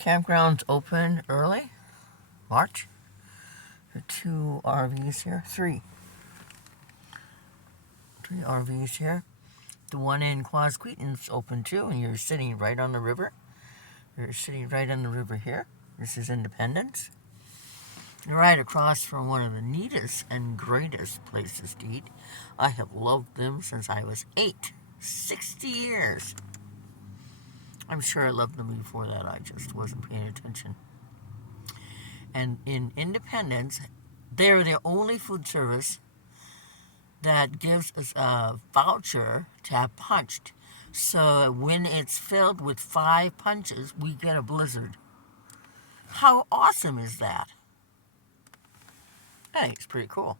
Campgrounds open early, March. There are 2 RVs here, 3 RVs here. The one in Quasqueton's open too, and you're sitting right on the river. You're sitting right on the river here. This is Independence. You're right across from one of the neatest and greatest places to eat. I have loved them since I was 8. 60 years. I'm sure I loved them before that. I just wasn't paying attention. And in Independence, they're the only food service that gives us a voucher to have punched. So when it's filled with 5 punches, we get a blizzard. How awesome is that? I think it's pretty cool.